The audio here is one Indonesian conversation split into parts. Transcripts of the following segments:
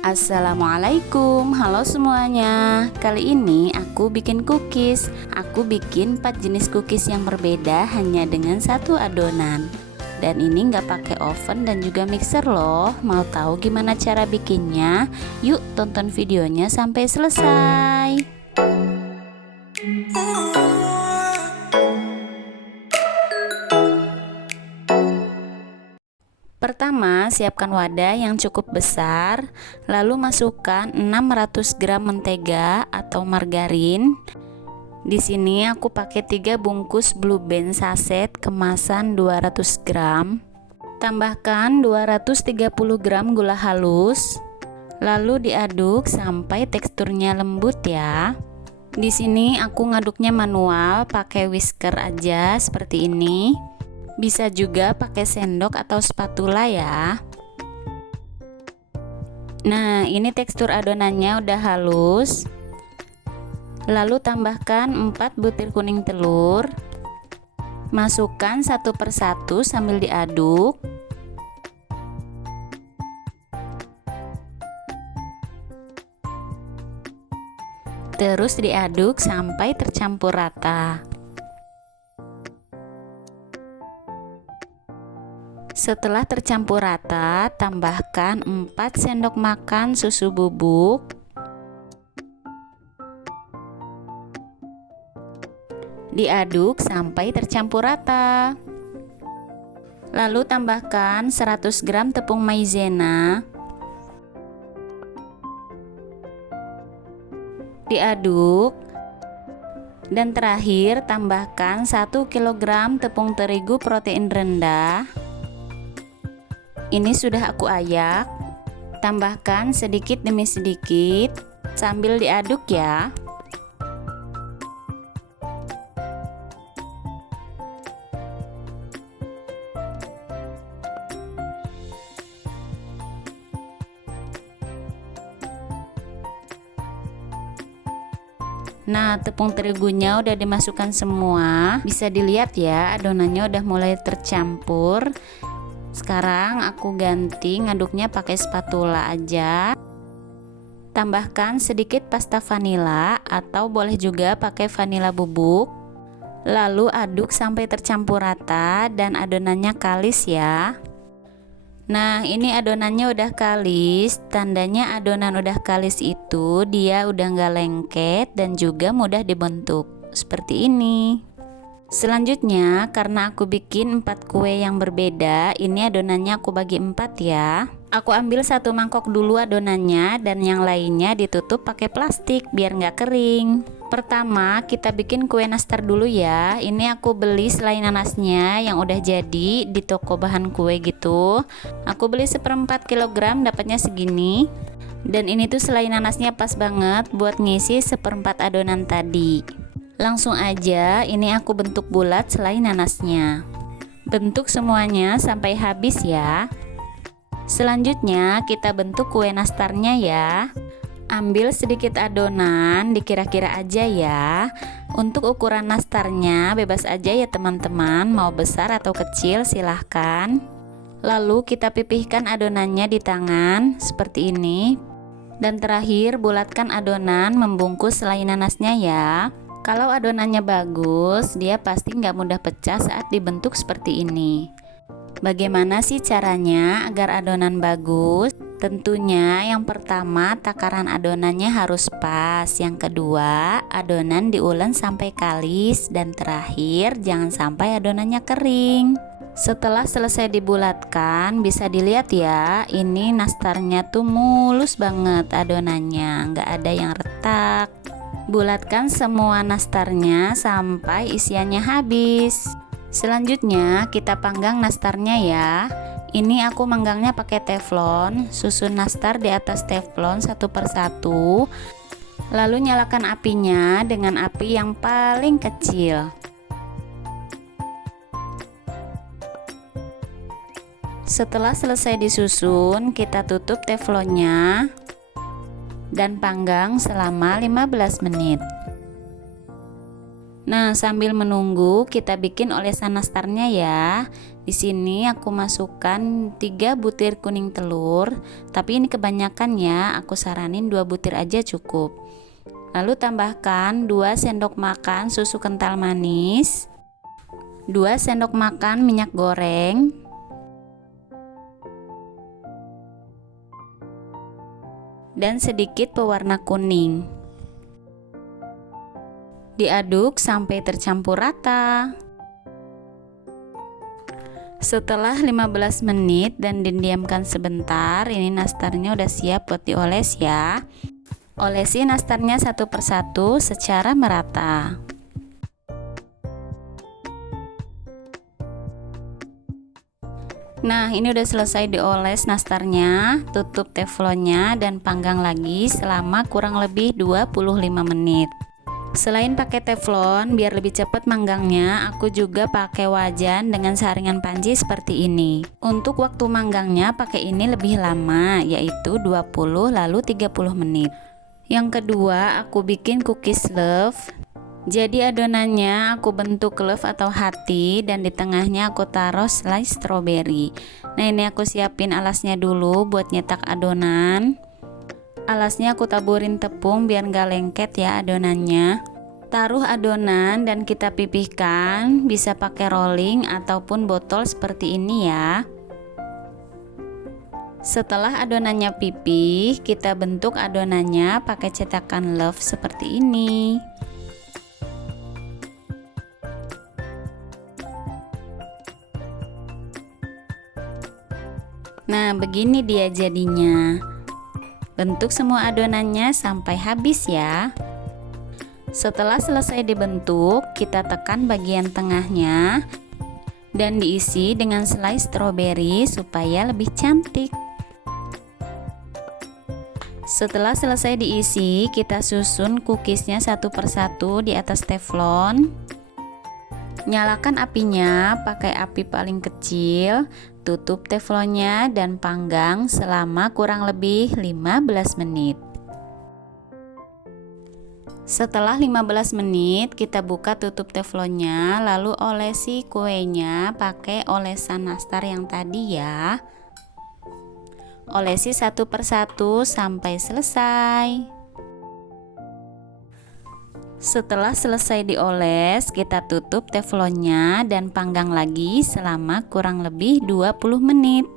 Assalamualaikum, halo semuanya. Kali ini aku bikin cookies. Aku bikin 4 jenis cookies yang berbeda hanya dengan satu adonan. Dan ini nggak pakai oven dan juga mixer loh. Mau tahu gimana cara bikinnya? Yuk tonton videonya sampai selesai. Pertama, siapkan wadah yang cukup besar, lalu masukkan 600 gram mentega atau margarin. Di sini aku pakai 3 bungkus Blue Band saset kemasan 200 gram. Tambahkan 230 gram gula halus. Lalu diaduk sampai teksturnya lembut ya. Di sini aku ngaduknya manual, pakai whisker aja seperti ini. Bisa juga pakai sendok atau spatula ya. Nah, ini tekstur adonannya udah halus. Lalu tambahkan 4 butir kuning telur. Masukkan satu persatu sambil diaduk. Terus diaduk sampai tercampur rata. Setelah tercampur rata, tambahkan 4 sendok makan susu bubuk. Diaduk sampai tercampur rata. Lalu tambahkan 100 gram tepung maizena. Diaduk. Dan terakhir tambahkan 1 kg tepung terigu protein rendah. Ini sudah aku ayak. Tambahkan sedikit demi sedikit sambil diaduk ya. Nah, tepung terigunya udah dimasukkan semua. Bisa dilihat ya, adonannya udah mulai tercampur. Sekarang aku ganti ngaduknya pakai spatula aja. Tambahkan sedikit pasta vanila atau boleh juga pakai vanila bubuk. Lalu aduk sampai tercampur rata dan adonannya kalis ya. Nah, ini adonannya udah kalis. Tandanya adonan udah kalis itu dia udah nggak lengket dan juga mudah dibentuk. Seperti ini. Selanjutnya, karena aku bikin 4 kue yang berbeda, ini adonannya aku bagi 4 ya. Aku ambil satu mangkok dulu adonannya dan yang lainnya ditutup pakai plastik biar nggak kering. Pertama, kita bikin kue nastar dulu ya. Ini aku beli selai nanasnya yang udah jadi di toko bahan kue gitu. Aku beli 1/4 kilogram, dapatnya segini. Dan ini tuh selai nanasnya pas banget buat ngisi 1/4 adonan tadi. Langsung aja, ini aku bentuk bulat selai nanasnya. Bentuk semuanya sampai habis ya. Selanjutnya kita bentuk kue nastarnya ya. Ambil sedikit adonan, dikira-kira aja ya. Untuk ukuran nastarnya bebas aja ya teman-teman, mau besar atau kecil silahkan. Lalu kita pipihkan adonannya di tangan seperti ini. Dan terakhir bulatkan adonan membungkus selai nanasnya ya. Kalau adonannya bagus, dia pasti nggak mudah pecah saat dibentuk seperti ini. Bagaimana sih caranya agar adonan bagus? Tentunya yang pertama takaran adonannya harus pas. Yang kedua, adonan diulen sampai kalis. Dan terakhir, jangan sampai adonannya kering. Setelah selesai dibulatkan, bisa dilihat ya, ini nastarnya tuh mulus banget adonannya, nggak ada yang retak. Bulatkan semua nastarnya sampai isiannya habis. Selanjutnya kita panggang nastarnya ya. Ini aku manggangnya pakai teflon. Susun nastar di atas teflon satu persatu. Lalu nyalakan apinya dengan api yang paling kecil. Setelah selesai disusun, kita tutup teflonnya dan panggang selama 15 menit. Nah, sambil menunggu kita bikin olesan nastarnya ya. Di sini aku masukkan 3 butir kuning telur, tapi ini kebanyakan ya, aku saranin 2 butir aja cukup. Lalu tambahkan 2 sendok makan susu kental manis, 2 sendok makan minyak goreng, dan sedikit pewarna kuning. Diaduk sampai tercampur rata. Setelah 15 menit dan didiamkan sebentar, ini nastarnya udah siap buat dioles ya. Olesi nastarnya satu persatu secara merata. Nah, ini udah selesai dioles nastarnya. Tutup teflonnya dan panggang lagi selama kurang lebih 25 menit. Selain pakai teflon biar lebih cepat manggangnya, aku juga pakai wajan dengan saringan panci seperti ini. Untuk waktu manggangnya pakai ini lebih lama, yaitu 20 lalu 30 menit. Yang kedua, aku bikin cookies love. Jadi adonannya aku bentuk love atau hati dan di tengahnya aku taruh slice strawberry. Nah, ini aku siapin alasnya dulu buat nyetak adonan. Alasnya aku taburin tepung biar nggak lengket ya adonannya. Taruh adonan dan kita pipihkan, bisa pakai rolling ataupun botol seperti ini ya. Setelah adonannya pipih, kita bentuk adonannya pakai cetakan love seperti ini. Nah, begini dia jadinya. Bentuk semua adonannya sampai habis ya. Setelah selesai dibentuk, kita tekan bagian tengahnya dan diisi dengan slice strawberry supaya lebih cantik. Setelah selesai diisi, kita susun cookiesnya satu persatu di atas teflon. Nyalakan apinya pakai api paling kecil, tutup teflonnya dan panggang selama kurang lebih 15 menit. Setelah 15 menit, kita buka tutup teflonnya, lalu olesi kuenya pakai olesan nastar yang tadi ya. Olesi satu persatu sampai selesai. Setelah selesai dioles, kita tutup teflonnya dan panggang lagi selama kurang lebih 20 menit.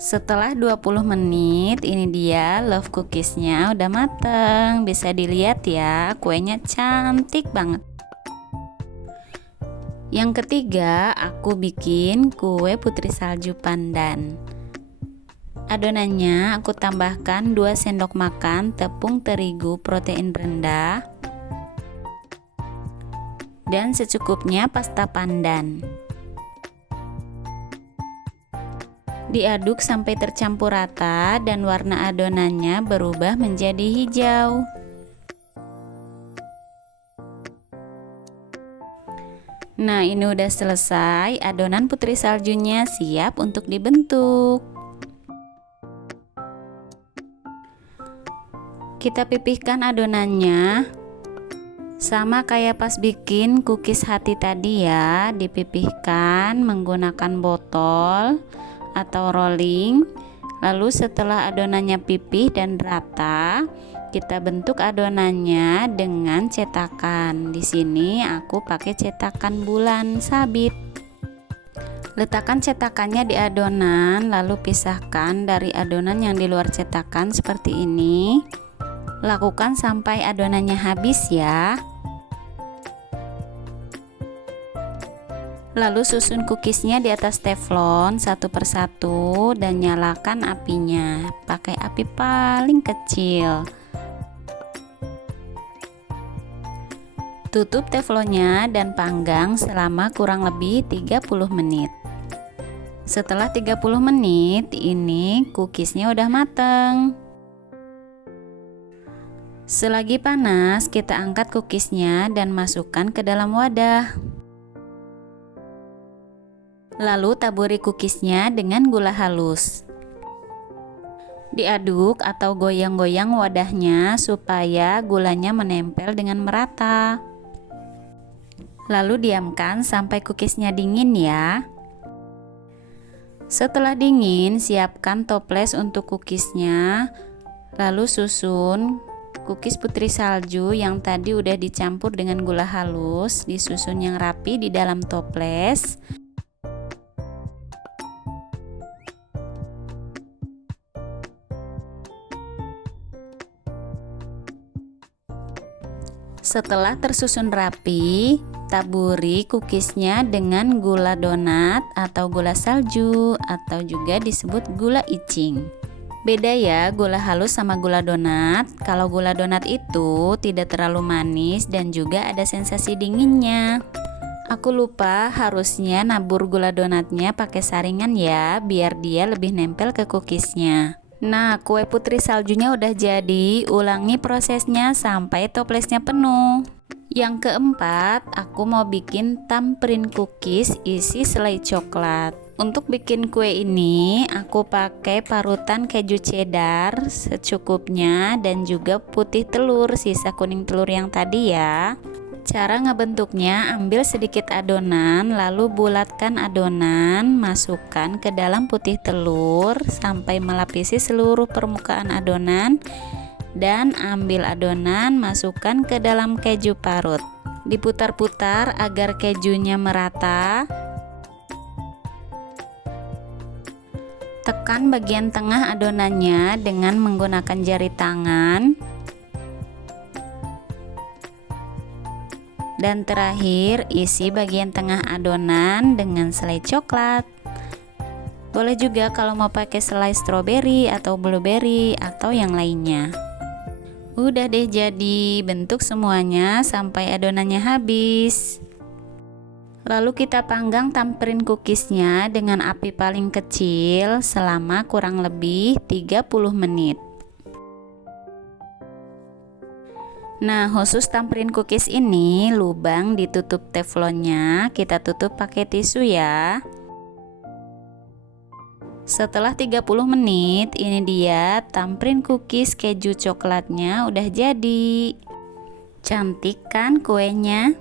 Setelah 20 menit, ini dia love cookiesnya udah mateng. Bisa dilihat ya, kuenya cantik banget. Yang ketiga, aku bikin kue putri salju pandan. Adonannya aku tambahkan 2 sendok makan tepung terigu protein rendah dan secukupnya pasta pandan. Diaduk sampai tercampur rata dan warna adonannya berubah menjadi hijau. Nah, ini udah selesai, adonan putri saljunya siap untuk dibentuk. Kita pipihkan adonannya sama kayak pas bikin cookies hati tadi ya, dipipihkan menggunakan botol atau rolling. Lalu setelah adonannya pipih dan rata, kita bentuk adonannya dengan cetakan. Di sini aku pakai cetakan bulan sabit. Letakkan cetakannya di adonan, lalu pisahkan dari adonan yang di luar cetakan seperti ini. Lakukan sampai adonannya habis ya. Lalu susun cookiesnya di atas teflon satu persatu dan nyalakan apinya pakai api paling kecil. Tutup teflonnya dan panggang selama kurang lebih 30 menit. Setelah 30 menit, ini cookiesnya udah mateng. Selagi panas, kita angkat cookiesnya dan masukkan ke dalam wadah. Lalu taburi cookiesnya dengan gula halus. Diaduk atau goyang-goyang wadahnya supaya gulanya menempel dengan merata. Lalu diamkan sampai cookiesnya dingin ya. Setelah dingin, siapkan toples untuk cookiesnya. Lalu susun cookies putri salju yang tadi udah dicampur dengan gula halus, disusun yang rapi di dalam toples. Setelah tersusun rapi, taburi cookiesnya dengan gula donat atau gula salju atau juga disebut gula icing. Beda ya gula halus sama gula donat. Kalau gula donat itu tidak terlalu manis dan juga ada sensasi dinginnya. Aku lupa harusnya nabur gula donatnya pakai saringan ya, biar dia lebih nempel ke cookiesnya. Nah, kue putri saljunya udah jadi. Ulangi prosesnya sampai toplesnya penuh. Yang keempat, aku mau bikin tamperin cookies isi selai coklat. Untuk bikin kue ini, aku pakai parutan keju cheddar secukupnya dan juga putih telur, sisa kuning telur yang tadi ya. Cara ngebentuknya, ambil sedikit adonan, lalu bulatkan adonan, masukkan ke dalam putih telur sampai melapisi seluruh permukaan adonan, dan ambil adonan, masukkan ke dalam keju parut. Diputar-putar agar kejunya merata. Tekan bagian tengah adonannya dengan menggunakan jari tangan. Dan terakhir, isi bagian tengah adonan dengan selai coklat. Boleh juga kalau mau pakai selai stroberi atau blueberry atau yang lainnya. Udah deh jadi, bentuk semuanya sampai adonannya habis. Lalu kita panggang tamperin cookiesnya dengan api paling kecil selama kurang lebih 30 menit. Nah, khusus tamperin cookies ini lubang ditutup teflonnya kita tutup pakai tisu ya. Setelah 30 menit, ini dia tamperin cookies keju coklatnya udah jadi. Cantik kan kuenya?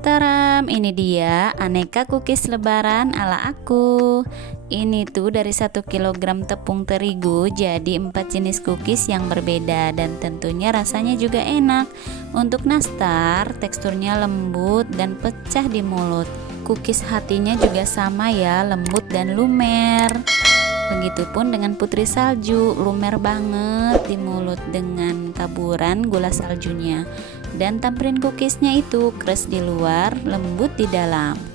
Taram, ini dia aneka cookies lebaran ala aku. Ini tuh dari 1 kg tepung terigu jadi 4 jenis cookies yang berbeda dan tentunya rasanya juga enak. Untuk nastar, teksturnya lembut dan pecah di mulut. Cookies hatinya juga sama ya, lembut dan lumer. Begitupun dengan putri salju, lumer banget di mulut dengan taburan gula saljunya. Dan tamperin cookiesnya itu keras di luar, lembut di dalam.